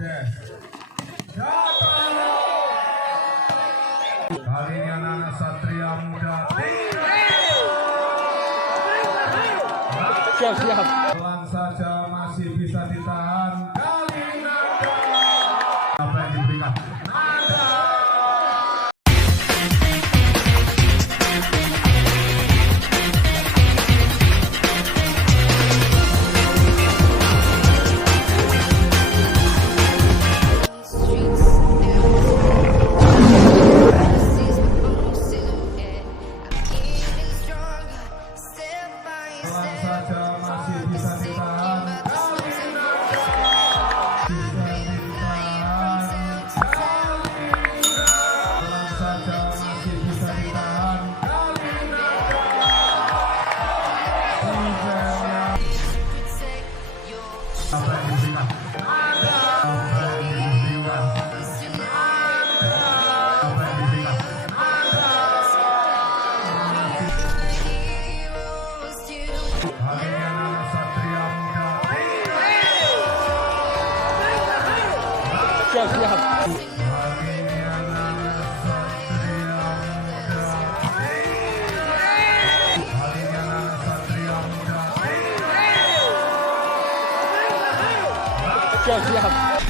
Oke. Datang. Kali ini anak-anak Satria Muda. Siap. Pelan saja masih bisa ditahan. Kali ini apa yang diberikan? Nada. Pelan saja masih bisa ditahan. Kali ini bisa ditahan. Pelan saja masih bisa ditahan. Kali ini apa yang diberikan? Ada. Apa yang diberikan? Ada. Apa yang diberikan? Ada. Hari ini anak Satria Muda. Siap. Hari ini anak Satria Muda. Hari ini anak Satria Muda. Siap.